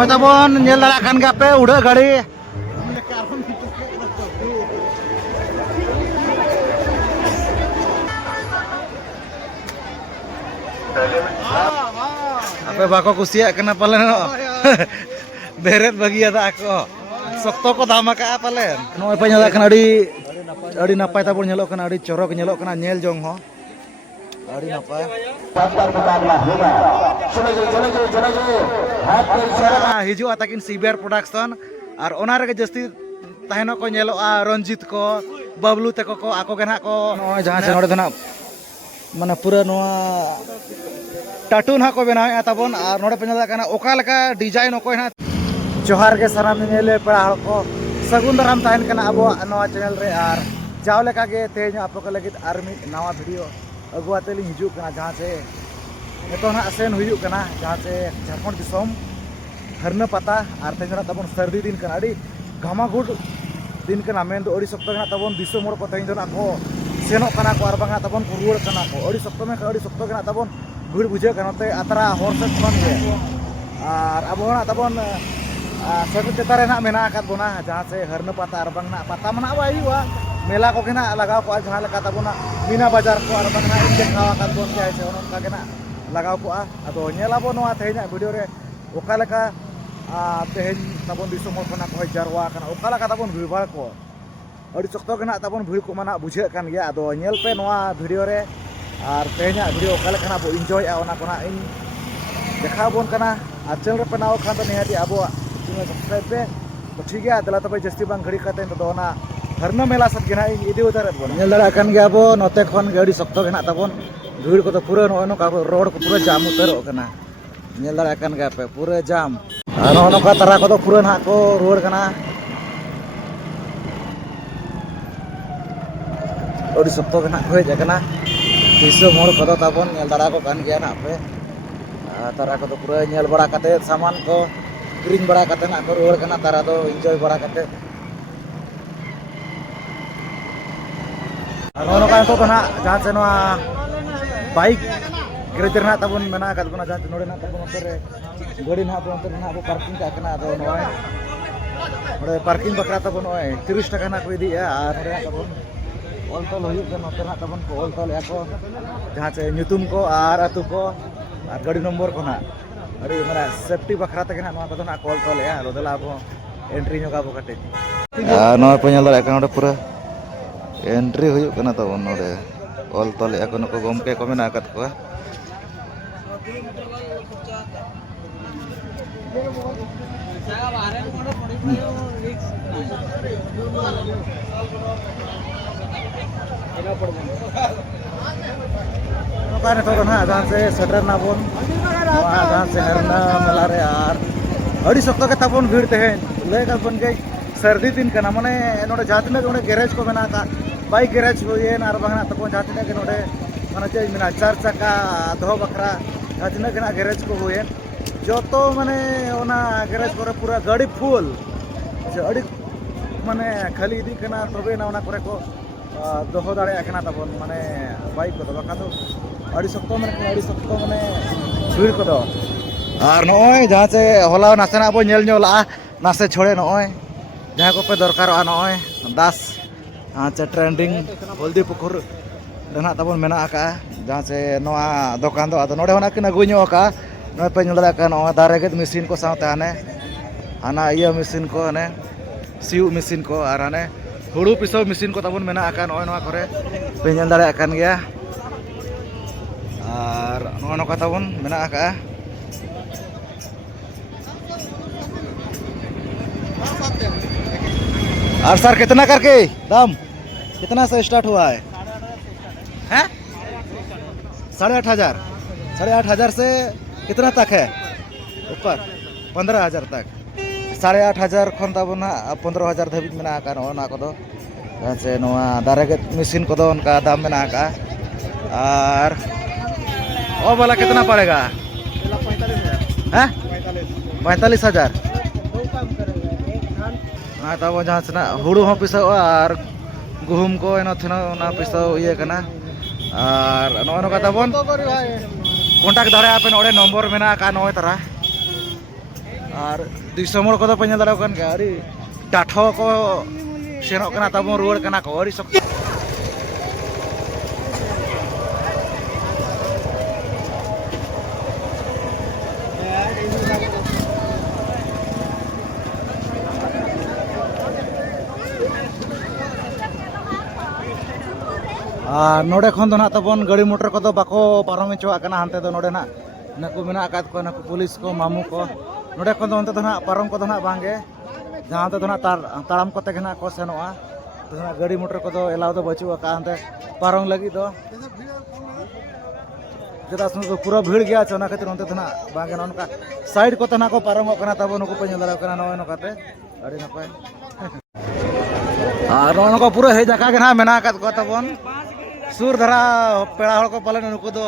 नॉय ताबन nail दाड़ा कान गे पे उड़ा गाड़ी apa bako kusiak kena palen beret bagi ada aku sokto ko dama ka palen no pa nyala kana adi napai tabon nyelok kana adi corok nyelok kana nyel jong ho adi napai hiju atakin CBR production ar ona rege jasti taheno ko nyelok Ranjit ko Bablu teko ko ako gen ko no jahan se node dana mana pura noa टाटून हाँ को बनाए तबन और नोड़े पे ना ओका लका design ओको ना जोहार के सारा मेले पड़ा को सगुन दाराम ताहन कना अब नवा चैनल रे और जाव लेका के तेज आप को लगित आर्मी नवा वीडियो अगुआते लिंग हिजू कना जहां से नितो ना सेन हुयू कना जहां से झारखंड दिसोम हरना पता और तेजना तबन सर्दी दिन कना अड़ी घमाघुट दिन कना मेन दो अड़ी सप्ताह कना तबन दिसोम मोर को तेजना को सेनो कना को और बांगा तबन को रुड़ कना को अड़ी सप्ताह में अड़ी सप्ताह कना तबन भीड़ बुझे करते अतरा हर से खन और अब तबन सगुन चेतारे ना मेना बोना जहाँ से हरना पता और बांगना पता मना हुआ मेला को ना लगाव को जहाँ लगा तबना मीना बाजार को और बांगना इन देखावा बोन के ऐसे उनका के ना लगाव को अदो नेलाबो नवा तेहना वीडियो रे ओका लका तेहन तबन दिसोम खना को जारवा कना ओका लका तबन भीड़ भाड़ को अड़ी सख्तो के ना तबन भीड़ को मना बुझे कान गया अदो नेल पे नवा वीडियो रे और तेहना वीडियो ओका लका बो एंजॉय ओना कोना इन देखा बोन कना और चैनल पे नाव खान तो निहाती अब सब्सक्राइब पे तो ठीक है दला तब जस्ती बांग घड़ी करते तो ना हरना मेला सब गेना इदी उतार बोन नेल दाड़ा कान गया बो नोते खन गाड़ी सख्तो गेना तबन भीड़ को तो पूरा नो का रोड को पूरा जाम उतारो कना नेल दाड़ा कान गया पे पूरा जाम और नो का तरा को तो पूरा ना को रोड कना ओडी सख्तो गेना होय जकना दिसो मोर को तबन नेल दाड़ा को कान गया ना पे तारा को तो पूरा नेल बड़ा कते सामान को किरिंग बड़ा कते ना को रोड कना तारा तो एंजॉय बड़ा कते नो का तो ना जहां से नो बाइक गैरेज ना तबन मेना का बना जहां नोडे ना तबन उतरे गाड़ी ना तो उतरे ना अब पार्किंग का कना तो नोय नोडे पार्किंग बकरा तबन नोय 30 टका ना को इदी और नोडे ना तबन ऑल तोल हुई के नोते ना तबन को ऑल तोल को जहां से न्यूतुम को और अतु को और गाड़ी नंबर को ना अरे माने सेफ्टी बकरा तक ना तो ना कॉल तोल लोदला अब एंट्री नो का बकटे नो पे नेल दाड़ा का नोडे पूरा एंट्री हुई कना तबन नोडे ऑल तोल को नको गमके को मेना आकत को तो ना जहाँ से सेटर ना बोन जहाँ से हरना मेला रे और अड़ी सख्तो के तबन भीड़ तेहन ले का बन गई सर्दी दिन कना माने नोडे जहाँ तक नोडे गैरेज को मेना का बाइक गैरेज हुएन और बांगना तबन जहाँ तक के नोडे माने चे मेना 4 चक्का दो बकरा जहाँ तक के ना गैरेज को हुएन जो तो माने ओना गैरेज को पूरा गाड़ी फुल अड़ी माने खाली इदी कना तबे ना ओना करे को दोहो दाड़े कना तबन माने बाइक को बाका तो अड़ी सख्तो माने भीड़ को और नय जहाँ से होला नासेना अब नेल ला नासे छोड़े नय जहाँ को पे दरकार नय दास से ट्रेंडिंग हल्दी पुकुर देना तबन मेना का जहाँ से नवा दुकान दो आदो नोडे होना किन अगुño का नय पे नेला का नवा दारेगेत मशीन को साथे हाने हाना इया मशीन को हाने सिउ मशीन को और हाने हुड़ू पिसो मशीन को तबन मेना का नय नवा करे पे नेल दाड़ा कान गया और नो का तबन मेना का और सर कितना करके दाम कितना से स्टार्ट हुआ है 8,500 से कितना तक है ऊपर 15,000 तक 8,500 खन तबन 15,000 धाबिज मेना का ना को से नवा दारेगेत मशीन को उनका दाम मेना का और ओ वाला कितना पड़ेगा 45,000 तब जहाँ से हुड़ू हो पिसो और गुहुम को ना पिसो ये कना और नोका तबन कॉन्टैक्ट दाड़े पे नोड़े नंबर मेना का नय तारा और दिसम हर को पे नेल दाड़े कान गया अड़ी डाठो को सेनोक कना ताबो रुवाड़ कना को अड़ी शक्ति नोड़े खन दो ना तबन गाड़ी मोटर को तो बाको पारम चोआ कना हानते दो नोड़े ना नकु मेना आकात को नकु पुलिस को मामू को नोड़े खन दो अंते दो ना पारम को दो ना बांगे जहां ते दो ना ताड़ाम कोते के ना को सेनोआ तो ना गाड़ी मोटर को तो एलाव दो बचुआ का हानते पारम लगी दो जेदा सुन तो पूरा भीड़ गया चोना खातिर अंते दो ना बांगे ननका साइड को तना को पारम कना तब नुकु पे नेल कना नय नकाते अड़ी नपाय और नका पूरा हे जका के ना मेना आकात को तबन सुर धरा पेड़ा हड़ को पालन नुकु दो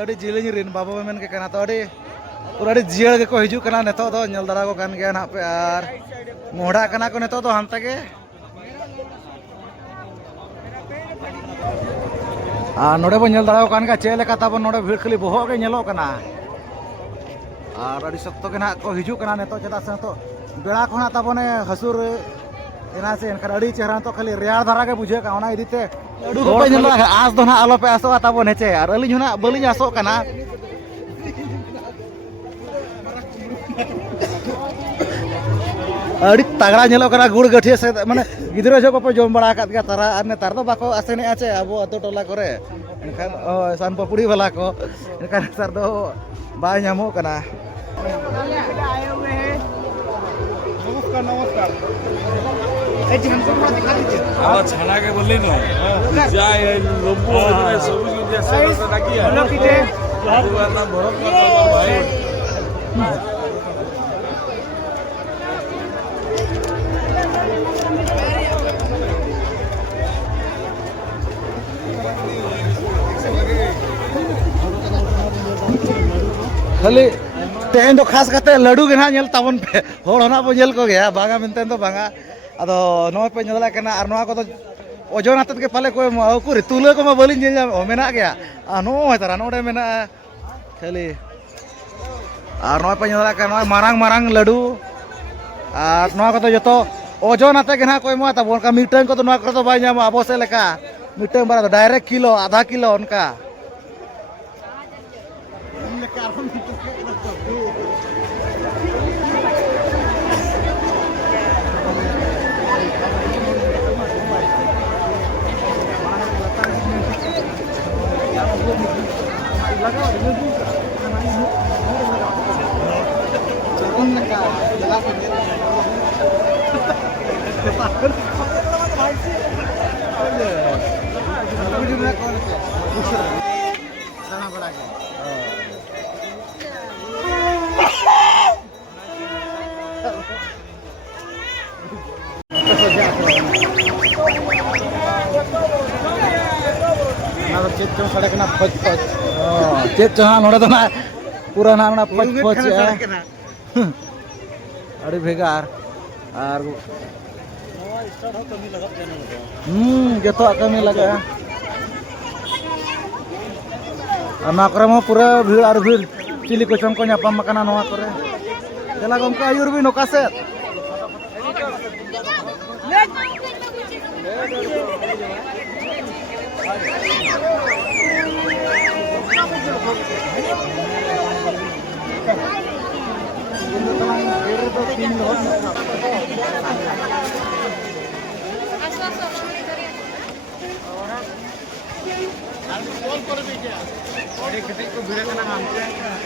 अड़ी जिलिंग रिन बाबा मेन के कना तो अड़ी पूरा अड़ी जियल के को हिजु कना नेतो दो नेल दाड़ा को कान गया ना पे आर मोहड़ा कना को नेतो दो हानते के नोड़े बो नेल दाड़ा कान का चे लेका तब नोड़े भीड़ खाली बहो के नेलो कना और अड़ी सख्त के ना को हिजु कना नेतो चदा से तो बेड़ा को ना तबने हसुर एना से एनखा अड़ी चेहरा तो खाली रेयार धारा के बुझे का ओना इदीते आस दो ना आलो पे आसो तब हेचे और अली ना बलिंग आसो कना अड़ी तगड़ा नेलो कना गुड़ गठिया से माने गिदरा जो को जम बड़ा कात गया तारा और नेतार तो बाको आसेने आचे अबो अतो टोला करे एनखान सान पपुड़ी वाला को एनखान सर दो बाय नामो कना नमस्कार नमस्कार छाना के बोली नो जाय लोबो है सब के से डाकी है लोग कीजे ना भरत ना भाई खाली तेन तो खास करते लड्डू के ना नेल ताबन पे होड़ होना बो नेल को गया बांगा मेनते तो बांगा अदो नय पे नेला कना आर नवा को तो ओजन हातत के पाले कोई उकुर तुला को मा बलिन नेल मेना गया नो तारा नोडे मेना खाली आर नय पे नेला कना मारांग मारांग लड्डू आर नवा को तो जतो ओजन हाते के ना कोई मा ताबन का मिटन को तो नवा को तो बाय नाम आबो से लेका मिटन बारा डायरेक्ट किलो आधा किलो उनका चेत चो सड़े कना फज फज चेत चो नोड़े तो ना पूरा ना फज फज अड़ी भेगार और जतो कमी लगा ना करे में पूरा भीड़ और भीड़ चिली को चम को नापाम मकाना नवा करे चला गमका आयुर भी नोका से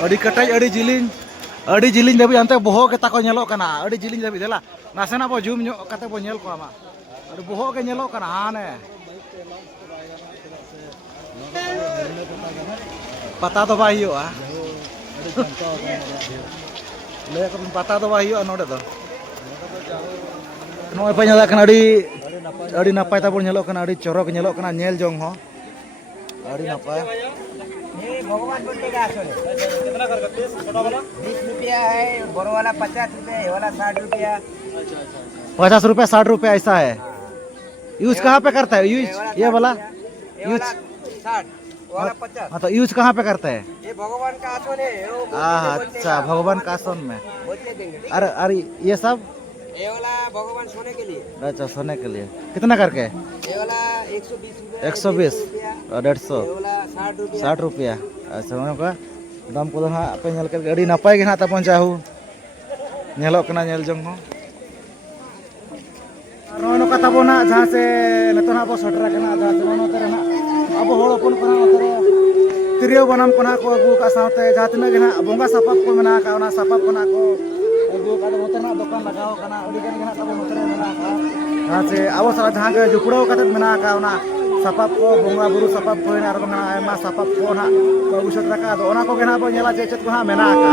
अड़ी कटाई अड़ी जिलिंग दबी अंते बहो के ताको नेलो कना अड़ी जिलिंग दबी देला नासेना बो जूम ᱧᱚᱜ कते बो नेल को मा अड़ी बहो के नेलो कना हाने पता तो बाई हुआ ले को पता तो बाई हुआ नोडे दो नोय पे नेला कना अड़ी नापाय ताबो नेलो कना अड़ी चोरक नेलो कना नेल जोंग हो अड़ी नापाय ये भगवान बोलते का असले कितना कर करते छोटा वाला 20 रुपया है बड़ा वाला 50 रुपया ये वाला 60 रुपया 50 रुपया 60 रुपया ऐसा है यूज कहाँ पे करता है यूज ये वाला यूज 60 वाला 50। हाँ तो यूज कहाँ पे करते हैं? ये भगवान का आसन है, वो बोलते अच्छा, भगवान का आसन में। बोलते देंगे। अरे अरे ये सब ये वाला भगवान सोने के लिए, अच्छा सोने के लिए कितना करके? ये वाला 120 रुपया, 120 और 150 ये वाला 60 रुपया। 60 रुपया। अच्छा उनका दाम को हाँ पे नेल करके अड़ी नपाय के ना तपन चाहू नेलो कना नेल जंग हो नो नो कथा बोना जहाँ से नतोना बो सटरा कना जहाँ से नो तेरे ना अब होड़ अपन कना तेरे तिरियो बनाम कना को अगु का साथे जहाँ तने के ना बोंगा सपाप को मना का ना सपाप कना को अगु का तो ना दुकान लगाओ कना अड़ी के ना तब नतरे मना का जहाँ से अब सारा जहाँ के जुपड़ो कते मना का ना सपाप को बोंगा बुरु सपाप को ना रकम ना आयमा सपाप को ना को अगु सटरा का तो ओना को के ना बो नेला जे चेत को ना मना का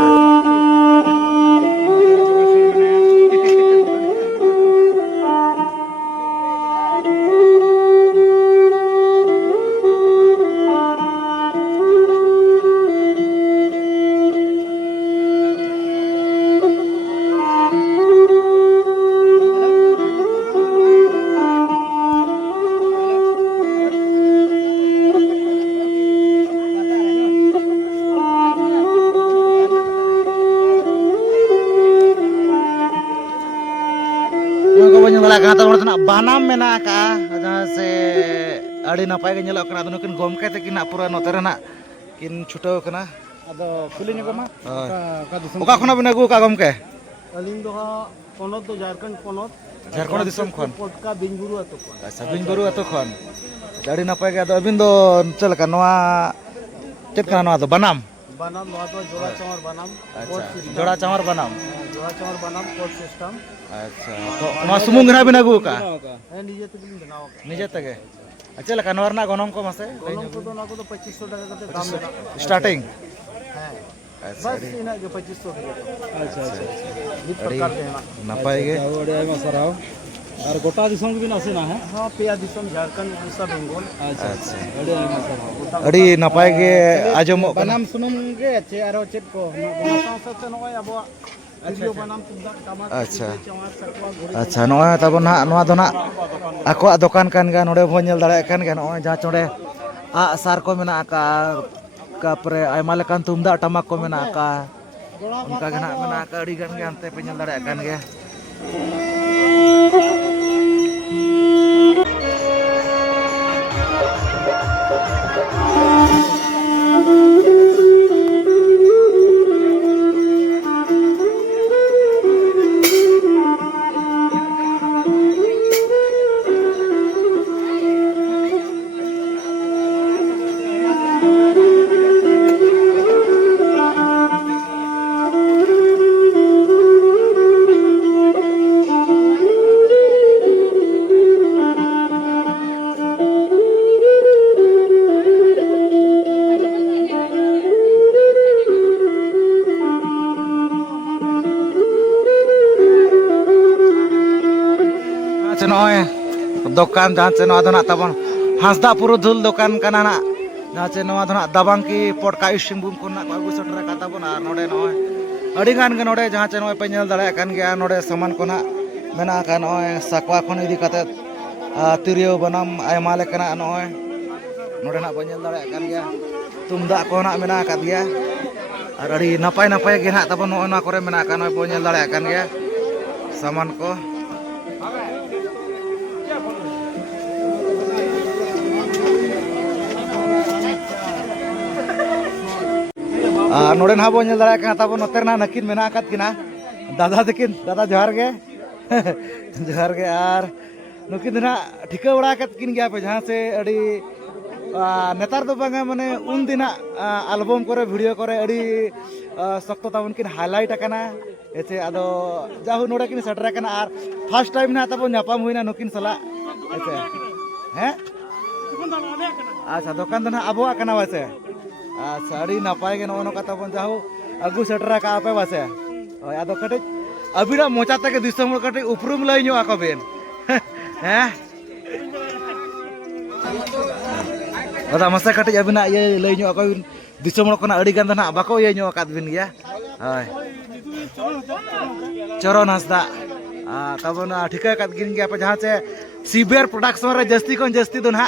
बानाम मेना का जहाँ से अड़ी नपाय के नेलो कना नुकिन गोमके तकिन पूरा नोते रेना किन छुटाव कना अदो कुली निगमा ओका खना बिना गु का गोमके अलिंग दो पोनत दो झारखंड पोनत झारखंड दिसम खन पटका बिंगुरु अतो खन अच्छा बिंगुरु अतो खन अड़ी नपाय के अदो अबिन दो चल का नवा चेत कना नवा दो बनाम बनाम नवा तो जोड़ा चमर बनाम अच्छा जोड़ा चमर बनाम जोड़ा चमर बनाम कोड सिस्टम अच्छा तो नवा सुमुंग ना बिना गु का ए निजे तक बनाओ निजे तके अच्छा लका नवर ना गनम को मासे गोनम को तो ना को तो 2500 টাকা करते दाम मेरा स्टार्टिंग है अच्छा बस इना के 2500 अच्छा अच्छा इस प्रकार के ना नपाय गे ओडे आयमा सराव और गोटा दिसम के भी नसे ना है हां पेया दिसम झारखंड उड़ीसा बंगाल अच्छा अच्छा ओडे आयमा सराव अड़ी नपाय गे आजमो बनाम सुनुम गे चे आरो चेत को बनाम साथे नय अबो वीडियो बनाम तुमदा टमाटर अच्छा चमर सकवा घुरी अच्छा नॉय तब ना नवा दो ना आको दुकान कान गा नोडे भो नेल दाड़े कान गा नॉय जहाँ चोड़े आ सार को मेना का कापरे आयमा लेकान तुमदा टमाक को मेना का उनका गना मेना का अड़ी गान गे अंते पे नेल दाड़े कान गे दुकान जहाँ से नवा तबन हांसदा पुरुधुल दुकान कना ना जहाँ से नवा दबांकी पटका इसिंग बुम को ना अगु सटरा का तबन और नोडे नॉय अड़ी गान गे नोडे जहाँ से नॉय पे नेल दाड़े कान गया नोडे सामान को ना मेना का नॉय साकवा खन इदी कते तिरियो बनाम आयमा लेकना नॉय नोडे ना पे नेल दाड़े कान गया तुमदा को ना मेना का दिया और अड़ी नपाय नपाय गे ना तबन नॉय ना करे मेना का नॉय पे नेल दाड़े कान गया सामान को नोड़े ना बो नेल दाड़ा का तब नोते ना नकिन मेना आकात किना दादा तकिन दादा जोहार गे जोहार गे आर नुकिन ना ठिका बड़ा आकात किन गया पे जहाँ से अड़ी नेतार दो बांगा माने उन दिना एल्बम करे वीडियो करे अड़ी सख्त तब उनकिन हाईलाइट आकना एसे आदो जाहु नोड़े किन सटरा कना आर फर्स्ट टाइम ना तब नापाम हुईना नुकिन सला एसे हैं अच्छा दुकान दो ना अबो आकना वैसे अच्छा अड़ी नपाय गे नोनो कता बन जाहु अगु सटरा का पे वासे ओय आदो कटे अबिरा मोचा तक दिसम कटे उपरुम लई नो आको बेन हैं दादा मसे कटे अबिना ये लई नो आको दिसम कोना अड़ी गान ना बाको ये नो आकात बिन गया हाय चरण हंसदा तब ना ठिका कात गिन गया पे जहाँ से सीबीआर प्रोडक्शन रे जस्ती खन जस्ती दो ना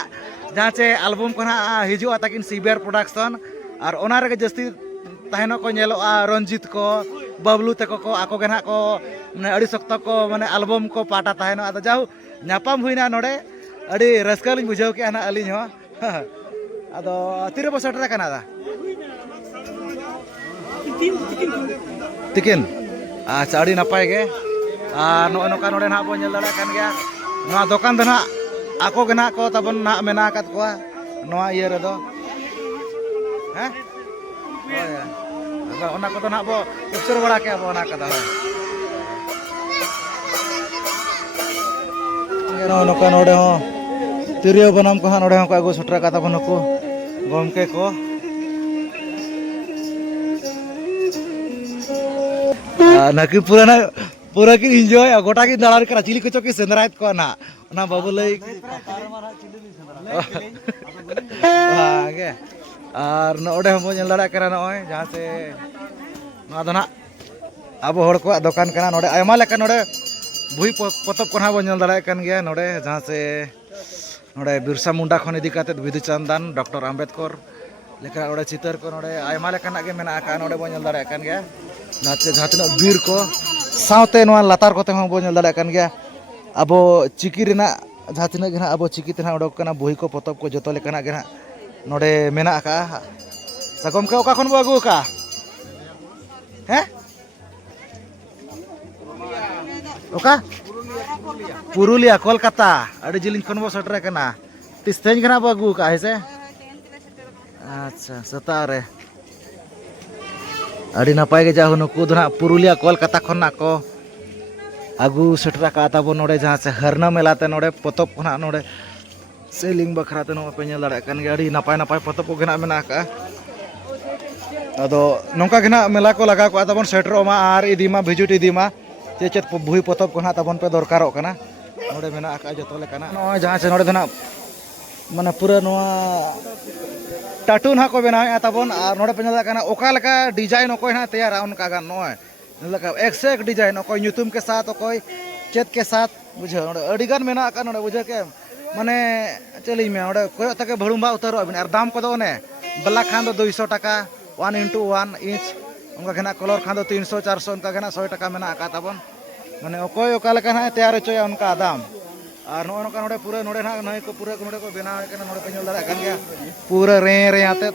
जहाँ चे एल्बम को ना हिजुआ ताकिन सीबीआर प्रोडक्शन और ओना रे जस्ती तहनो को नेलोआ रंजित को बबलू तको को आको गे ना को माने अड़ी सख्त को माने एल्बम को पाटा तहनो आदो जाऊ नापाम हुईना नोडे अड़ी रस्का लिंग बुझाव के ना अलिन हो आदो तीरे बो सेटर कना दा तिकिन अच्छा अड़ी नपाय गे नो नोका नोडे ना बो नेल दाड़ा कान गया नोआ दुकान दो ना आको गे ना को तबन ना मेना कात कोआ नोआ इये रे दो हैं ओना को तो ना बो कैप्चर बड़ा के बो ना कदा नो नोका नोडे हो तिरियो बनाम को नोडे हो को आगु सटरा काता को नको गमके को नाकि पूरा की एंजॉय गोटा की दाड़ा करा चिली को चोकी सेंद्रायत को ना ओना बाबू लई हागे और नोडे हम नेल दाड़ा करा नय जहां से ना दो ना अब हड़ को दुकान कना नोडे आयमा लेका नोडे बुई पतब को ना बो नेल दाड़ा कन गया नोडे जहां से नोडे बिरसा मुंडा खन इदी काते विधु चंदन डॉक्टर अंबेडकर लेका नोडे चितर को नोडे आयमा लेका गे मेना का नोडे बो नेल दाड़ा कन गया जहां तना बीर को सावते नोआ लातार कोते हम बो नेल दाड़ा कन गया अबो चिकी रेना जहां तना गे ना अबो चिकी तना उडक कना बुई को पतब को जतो लेका गे ना नोडे मेना का सगम के ओका खन बो अगु का हैं ओका पुरुलिया कोलकाता अड़ी जिलिंग खन बो सटरे कना तिस तेज कना बो अगु का है अच्छा सता रे अड़ी नपाय गे जाहु नुकु दो ना पुरुलिया कोलकाता खन ना को आगु सटरा का ताबो नोडे जहां से हरना मेलाते नोडे पतब खना नोडे सेलिंग बखराते नो पे नेल दाड़ा कान गे अड़ी नपाय नपाय पतब को गेना मेना का अदो नोंका गेना मेला को लगा को ताबन सेटरो मा आर इदीमा भिजुट इदीमा चे चेत भुई पतब को ना ताबन पे दरकारो कना नोडे मेना का जतो लेकाना नो जहां से नोडे दना माने पूरा नोआ टाटू ना को बनाया ताबन और नोडे पे नेल काना ओका लका डिजाइन ओकोय ना तैयार उनका गा नोय लका एक से एक डिजाइन ओकोय न्यूतुम के साथ ओकोय चेत के साथ बुझो नोडे अड़ी गान मेना का नोडे बुझो के माने चली में ओडे कोय तके भड़ुंबा उतारो अबिन और दाम को दो ने बल्ला खान दो 200 टाका 1x1 इंच उनका घेना कलर खान दो 300 400 उनका घेना 100 टाका मेना का ताबन माने ओकोय ओका लेका ना तैयार होचोया उनका दाम और नो नोका नोडे पूरा नोडे ना नय को पूरा नोडे को बनाव के नोडे पे नेल दाड़ा कान गया पूरा रे आते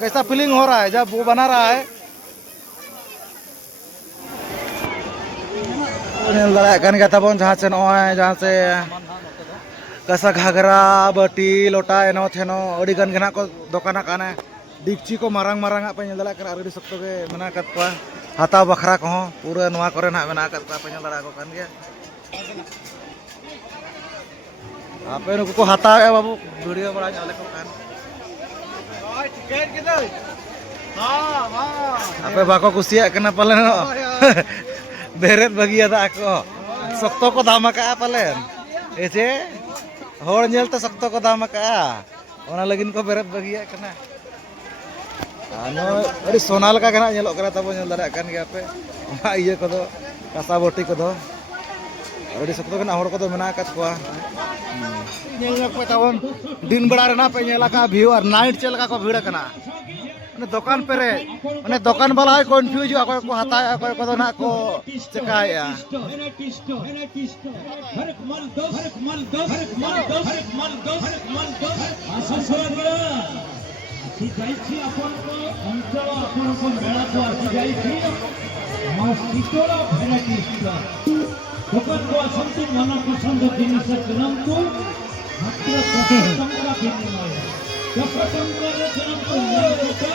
कैसा फीलिंग हो रहा है जब वो बना रहा है नेल दाड़ा कान गया ताबन जहां से नय जहां से कसा घाघरा बटी लोटा एनो थेनो अड़ी गान घेना को दुकाना काने डिक्ची को मारंग मारंग पे नेल दाड़ा कर अड़ी सख्त के मेना कत को हाता बखरा को पूरा नवा करे ना मेना कत पे नेल दाड़ा को कान गया आपे नुको को हाता है बाबू वीडियो बड़ा जाले को कान टिकट कितो हां हां आपे बाको कुसिया कना पाले नो बेरेत बगिया दा को सख्त को दाम का पालेन एचे होड़ नेलते सख्त को दाम का ओना लगिन को बेरेत बगिया कना आनो अरे सोनाल का कना नेलो करा तबो नेल दाड़ा कान गया पे ओना इये को दो कासा बोटी को दो अड़ी सख्त कना होड़ को दो मेना कात को नेल पे तबन दिन बड़ा रे ना पे नेला का व्यू और नाइट चल का को भीड़ कना माने दुकान पे रे माने दुकान वाला है कंफ्यूज अकोय को हताया अकोय को ना को चकाया दुकान को असंतुल मन पसंद जिनिस जन्म को मात्र 10 टंका बिनिमय 10 टंका रे जन्म को नहीं होता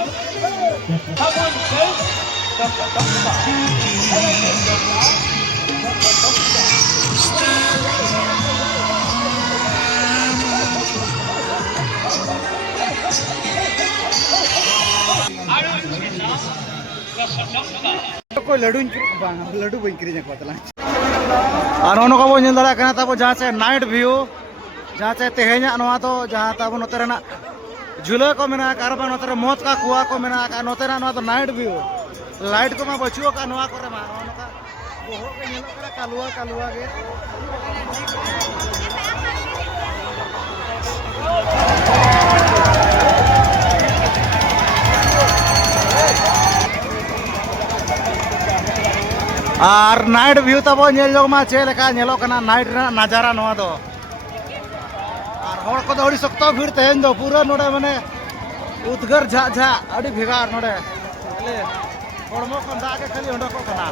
अपन से 10 टंका कोई लड्डू बन करी को तला और नो को नेल दाड़ा कना ताबो जहां से नाइट व्यू जहां से तेहेना नोआ तो जहां ताबो नोते रेना झुला को मेना कारबा नोते रे मौत का कुआ को मेना का नोते ना नोआ तो नाइट व्यू लाइट को मा बचुओ का नोआ करे मा नोका बोहो के नेलो करा कालुआ कालुआ के और नाइट व्यू तब मा चेका नाइट नजारा नवा दो और हर को अड़ी सख्त भीड़ तेहन दो पूरा नोडे माने उद्गार झा झा अड़ी भेगार नोडे हड़मो खन दाग के खाली उडको कना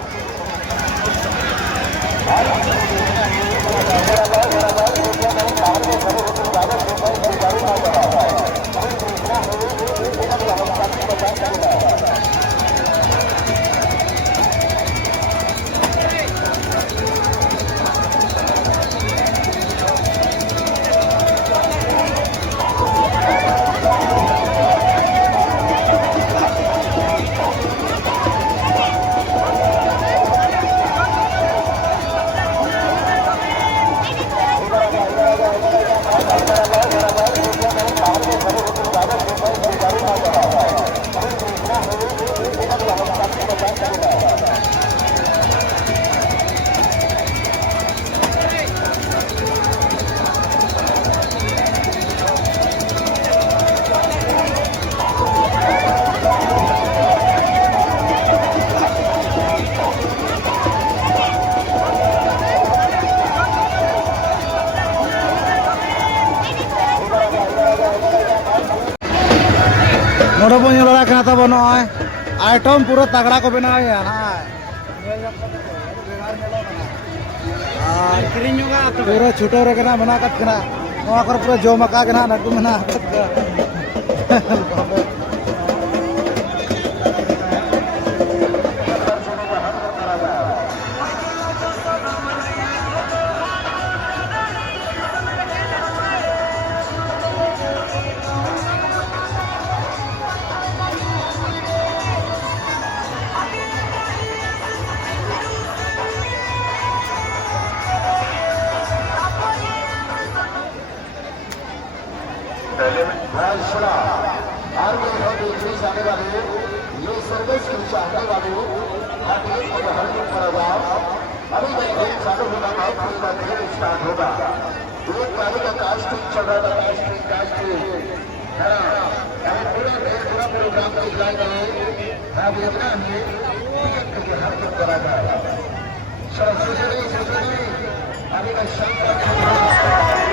नोडे बो नेला कना तब नय आइटम पूरा तगड़ा को बनाया ना पूरा छुटो रे कना बना कत कना नवा कर पूरा जोमका कना नकु मना जाने वाले ये सर्विस की चाहने वाले अभी खेल चालू होगा खेल का खेल स्टार्ट होगा एक गाड़ी का कास्टिंग चल रहा था कास्टिंग पूरा प्रोग्राम को एंजॉय करें अब इतना ही हरकत करा जाए अभी का शानदार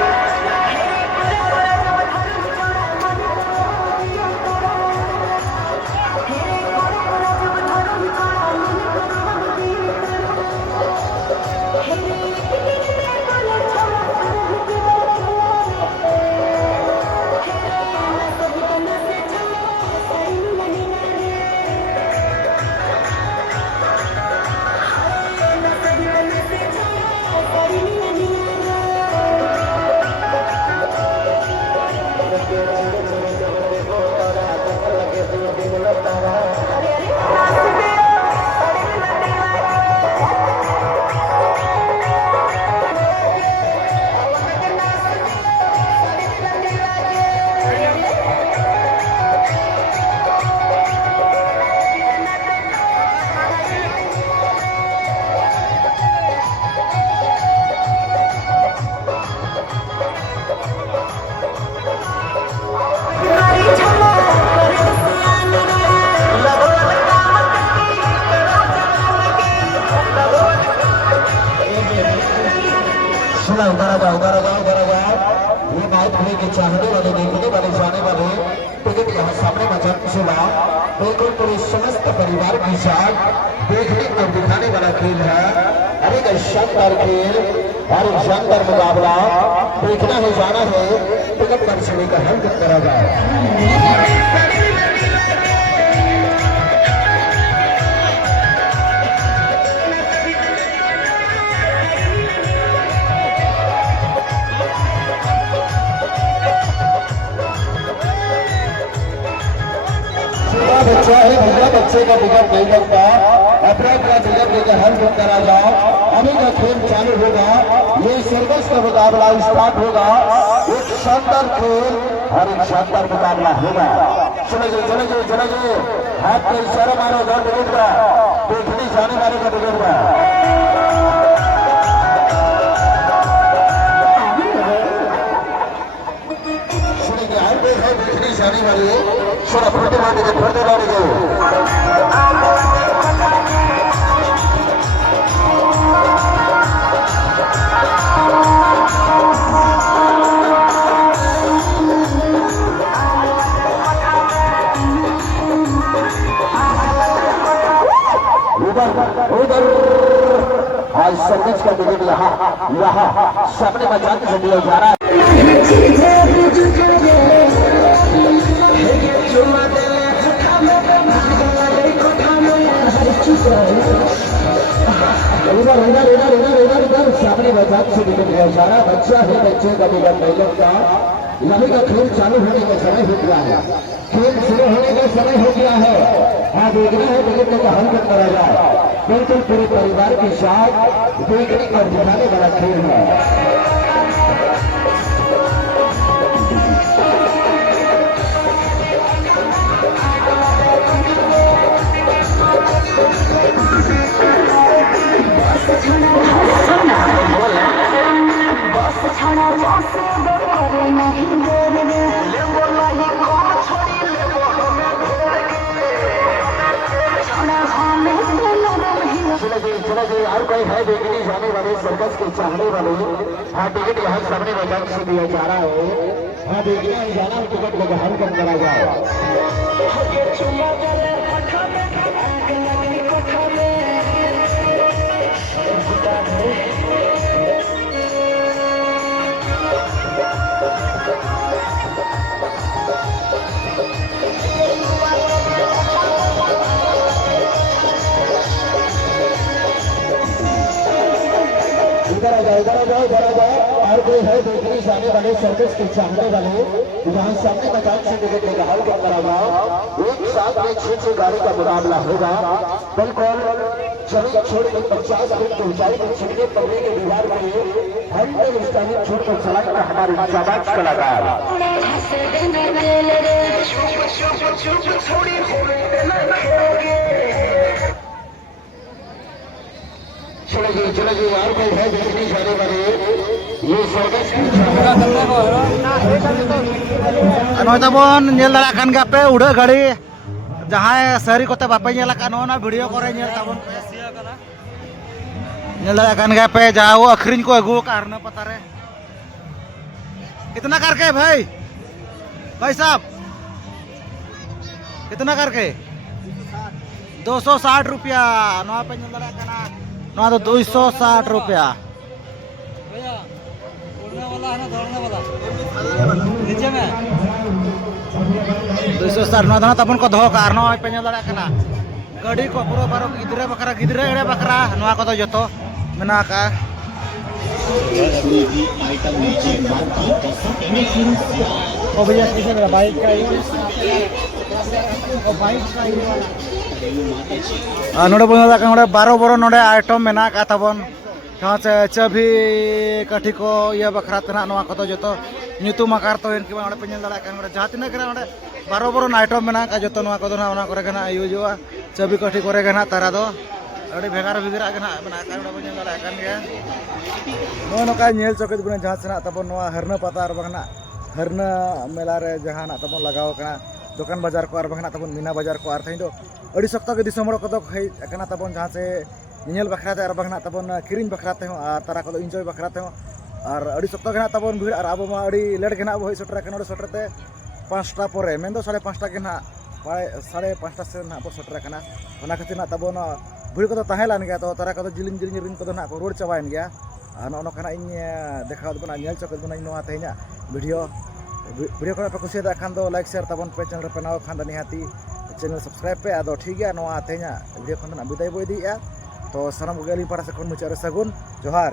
ये बात हुई कि चाहने वाले देखने वाले जाने वाले टिकट यहाँ सामने मचान चला बिल्कुल पूरे समस्त परिवार के साथ देखने और दिखाने वाला खेल है अरे एक शानदार खेल और एक शानदार मुकाबला देखना है जाना है टिकट पर चढ़ने का हल करा जाए बच्चा है भैया बच्चे का टिकट नहीं लगता अपना टिकट लेकर हल बुक करा जाओ अभी का खेल चालू होगा ये सर्विस का मुकाबला स्टार्ट होगा एक शानदार खेल और एक शानदार मुकाबला होगा चले हाथ पे इशारा मारो टिकट का देखने जाने वाले का टिकट का छोड़ा फुर्ती लौटेंगे उधर आज सर्विस का टिकट यहाँ सामने मैदान से दिया जा रहा है। उधर सामने मैदान से टिकट दिया जा रहा है। बच्चा है बच्चे का टिकट नहीं लगता। लभी का खेल चालू होने का समय हो गया है। खेल शुरू होने का समय हो गया है। हाँ देखना है टिकट का हल कर करा जाए। बिल्कुल पूरे परिवार के साथ देखने और दिखाने वाला खेल है। चले और कोई है देखने जाने वाले सर्कस के चाहने वाले। हाँ टिकट यहाँ सामने मैदान से दिया जा रहा है। हाँ देखने जाना टिकट को हल कर करा जाए। इधर आ जाओ और कोई है देखने जाने वाले सर्कस के चाहने वाले। यहाँ सामने मैदान से टिकट लेकर हल कर करा जाओ। एक साथ में 6 गाड़ी का मुकाबला होगा। बिल्कुल जमीन छोड़कर 50 फीट की ऊंचाई पर छिड़के पड़ने के दीवार में हर स्टाइलिंग छोड़कर चलाएगा हमारे जाबाज कलाकार। चले और कोई है देखने जाने वाले। ये सर्कस ᱱᱚᱜᱼᱚᱭ ᱧᱮᱞ ᱫᱟᱲᱮᱭᱟᱜ ᱠᱟᱱ ᱜᱮᱭᱟ ᱯᱮ ᱩᱰᱟᱹᱜ ᱜᱟᱹᱰᱤ ᱡᱟᱦᱟᱸᱭ ᱥᱟᱹᱨᱤ ᱠᱚᱛᱮ ᱵᱟᱯᱮ ᱧᱮᱞ ᱟᱠᱟᱫ ᱱᱚᱜᱼᱚ ᱱᱚᱣᱟ ᱵᱷᱤᱰᱤᱭᱳ ᱠᱚᱨᱮ ᱧᱮᱞ ᱛᱟᱵᱚᱱ ᱯᱮ ᱧᱮल दाड़ा कान गया पे जाओ अखरीन को अगू का हरना पता रे कितना करके भाई साहब कितना करके 260 रुपया नवा पे ñel दाड़ा काना नवा तो 260 रुपया भैया उड़ने वाला है ना दौड़ने वाला नीचे में 260 नवा दाना तबन को दो का नवा पे ñel दाड़ा काना गाड़ी को पूरा बारो गिदरे एड़े बकरा नवा को तो जतो मेना का ओ भैया किसे मेरा बाइक का ये ओ बाइक का ये नोडे बोला का नोडे 12 बरो नोडे आइटम मेना का तबन जहां से चाबी काठी को ये बकरा तना नवा को तो जतो nyutum आकार तो इनके नोडे पे ñel दाड़ा का नोडे जहां तिना करा नोडे 12 बरो आइटम मेना का जतो नवा को तो ना करे गना यूजुआ चाबी काठी करे गना तारा दो अड़ी भेगार भेगार गना बना का नोडे पे ñel दाड़ा कान गया नो नका ñel चोकत बने जहां सेना तबन नवा हरना पता और बगना हरना मेला रे जहां ना तबन लगाव कना दुकान बाजार को और बगना तबन मीना बाजार को और थैंदो अड़ी सप्ताह के दिसंबर को तो खै कना तबन जहां से ñel बखराते और बगना तबन किरिन बखराते हो और तारा को एंजॉय बखराते हो और अड़ी सप्ताह के ना तबन भीड़ और अब मा अड़ी लेट के ना अब होई सटरा के नोडे सटरते 5टा परे मेन दो 5:30 के ना 5:30 से ना अब सटरा कना ओना खातिर ना तबन भीड़ को तो ताहेलान गया तो तारा को जिलिन रिन को ना को रोड चाबाइन गया नो खाना इन देखा बना ñel चोकत बना नोआ तेहना वीडियो को पे कुसिया खान दो लाइक शेयर तबन पे चैनल पे नाव खान द निहाती चैनल सब्सक्राइब पे आदो ठीक है नोआ तेहना वीडियो खन ना बिदाय बो इदिया तो सनम गेली पारा से कोन मुचारे सगुन जोहार।